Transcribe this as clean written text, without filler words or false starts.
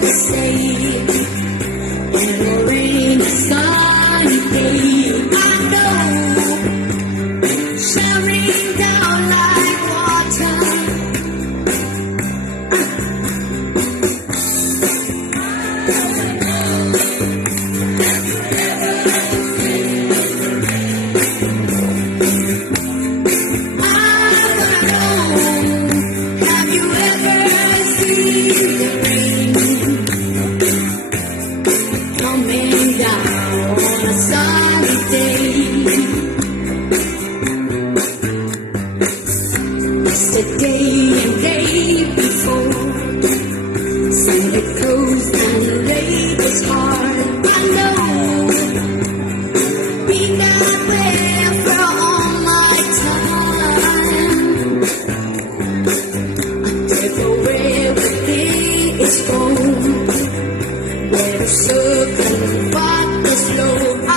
the same. In a rainy, sunny day, I know, showering down like water. Have you ever seen the rain coming down on a sunny day? Yesterday and day before, sun it close and rain was hard. I know, been that way for all my time. Where within is home, where the circle but the slow.